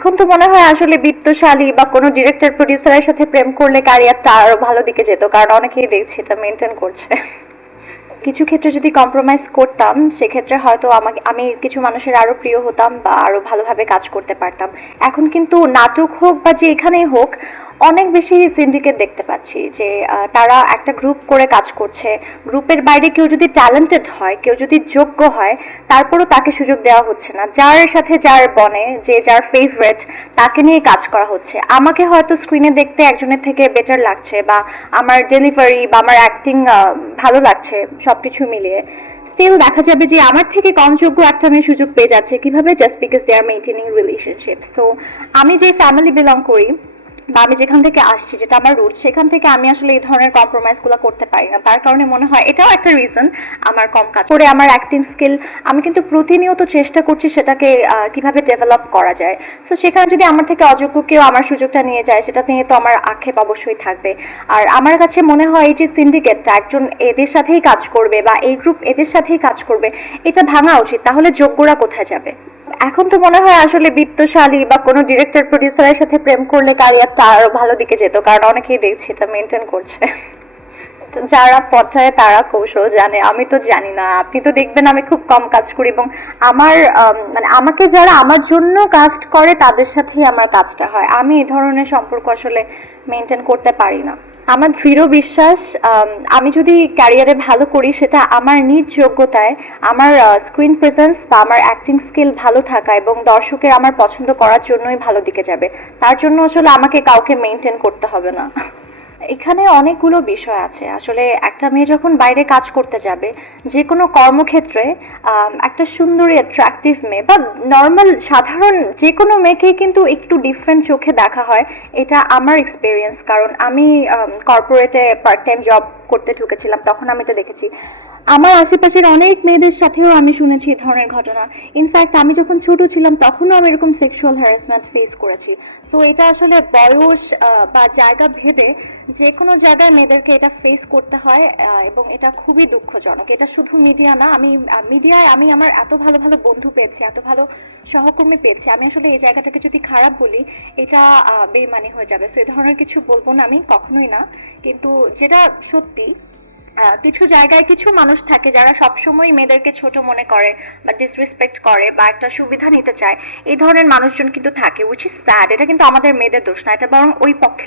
এখন তো মনে হয় আসলে বিত্তশালী বা কোনো ডিরেক্টর প্রডিউসারের সাথে প্রেম করলে ক্যারিয়ারটা আরও ভালো দিকে যেত, কারণ অনেকেই দেখছি এটা মেনটেন করছে। কিছু ক্ষেত্রে যদি কম্প্রোমাইজ করতাম, সেক্ষেত্রে হয়তো আমাকে, আমি কিছু মানুষের আরও প্রিয় হতাম বা আরও ভালোভাবে কাজ করতে পারতাম। এখন কিন্তু নাটক হোক বা যে এখানেই হোক অনেক বেশি সিন্ডিকেট দেখতে পাচ্ছি যে তারা একটা গ্রুপ করে কাজ করছে। গ্রুপের বাইরে কেউ যদি ট্যালেন্টেড হয়, কেউ যদি যোগ্য হয়, তারপরও তাকে সুযোগ দেওয়া হচ্ছে না। যার সাথে যার বনে, যে যার ফেভারেট তাকে নিয়ে কাজ করা হচ্ছে। আমাকে হয়তো স্ক্রিনে দেখতে একজনের থেকে বেটার লাগছে বা আমার ডেলিভারি বা আমার অ্যাক্টিং ভালো লাগছে সবকিছু মিলিয়ে। স্টিল দেখা যাবে যে আমার থেকে কম যোগ্য একটা মেয়ে সুযোগ পেয়ে যাচ্ছে। কীভাবে just because they are maintaining relationship তো আমি যে ফ্যামিলি বিলং করি বা আমি যেখান থেকে আসছি, যেটা আমার রুট সেখান থেকে আমি আসলে এই ধরনের কম্প্রোমাইজগুলো করতে পারি না। তার কারণে মনে হয় এটাও একটা রিজন আমার কম কাজ করে আমার অ্যাক্টিং স্কিল আমি কিন্তু প্রতিনিয়ত চেষ্টা করছি সেটাকে কীভাবে ডেভেলপ করা যায়। সো সেখানে যদি আমার থেকে অযোগ্য কেউ আমার সুযোগটা নিয়ে যায়, সেটা নিয়ে তো আমার আক্ষেপ অবশ্যই থাকবে। আর আমার কাছে মনে হয় এই যে সিন্ডিকেটটা একজন এদের সাথেই কাজ করবে বা এই গ্রুপ এদের সাথেই কাজ করবে, এটা ভাঙা উচিত। তাহলে যোগ্যরা কোথায় যাবে? এখন তো মনে হয় আসলে বিত্তশালী বা কোনো ডিরেক্টর প্রডিউসারের সাথে প্রেম করলে ক্যারিয়ারটা আরও ভালো দিকে যেত কারণ অনেকেই দেখছি এটা মেনটেন করছে। যারা পথায় তারা কৌশল জানে আমি তো জানি না। আপনি তো দেখবেন আমি খুব কম কাজ করি এবং আমার আম, মানে আমাকে যারা আমার জন্য কাস্ট করে তাদের সাথেই আমার কাজটা হয়। আমি এই ধরনের সম্পর্ক আসলে মেনটেন করতে পারি না। আমার দৃঢ় বিশ্বাস আম, যদি ক্যারিয়ারে ভালো করি সেটা আমার নিজ যোগ্যতায় আমার স্ক্রিন প্রেজেন্স বা আমার অ্যাক্টিং স্কিল ভালো থাকা এবং দর্শকের আমার পছন্দ করার জন্যই ভালো দিকে যাবে। তার জন্য আসলে আমাকে কাউকে মেনটেন করতে হবে না। এখানে অনেকগুলো বিষয় আছে। আসলে একটা মেয়ে যখন বাইরে কাজ করতে যাবে যে কোনো কর্মক্ষেত্রে একটা সুন্দরী অ্যাট্রাকটিভ মেয়ে বা নর্মাল সাধারণ যে কোনো মেয়েকেই কিন্তু একটু ডিফারেন্ট চোখে দেখা হয়। এটা আমার এক্সপিরিয়েন্স কারণ আমি কর্পোরেটে পার্ট টাইম জব করতে ঢুকেছিলাম, তখন আমি এটা দেখেছি। আমার আশেপাশের অনেক মেয়েদের সাথেও আমি শুনেছি এই ধরনের ঘটনা। ইনফ্যাক্ট আমি যখন ছোট ছিলাম, তখনও আমি এরকম সেক্সুয়াল হ্যারাসমেন্ট ফেস করেছি। সো এটা আসলে বয়স বা জায়গা ভেদে যে কোনো জায়গায় মেয়েদেরকে এটা ফেস করতে হয় এবং এটা খুবই দুঃখজনক। এটা শুধু মিডিয়া না, আমি মিডিয়ায় আমি আমার এত ভালো ভালো বন্ধু পেয়েছি, এত ভালো সহকর্মী পেয়েছি। আমি আসলে এই জায়গাটাকে যদি খারাপ বলি, এটা বেমানি হয়ে যাবে। সো এই ধরনের কিছু বলব না আমি, কখনোই না। কিন্তু যেটা সত্যি কিছু জায়গায় কিছু মানুষ থাকে যারা সবসময় মেয়েদেরকে ছোট মনে করে বা ডিসরেসপেক্ট করে বা একটা সুবিধা নিতে চায়। এই ধরনের মানুষজন কিন্তু থাকে উইচ ইজ স্যাড এটা কিন্তু আমাদের মেয়েদের দোষ না, এটা বরং ওই পক্ষে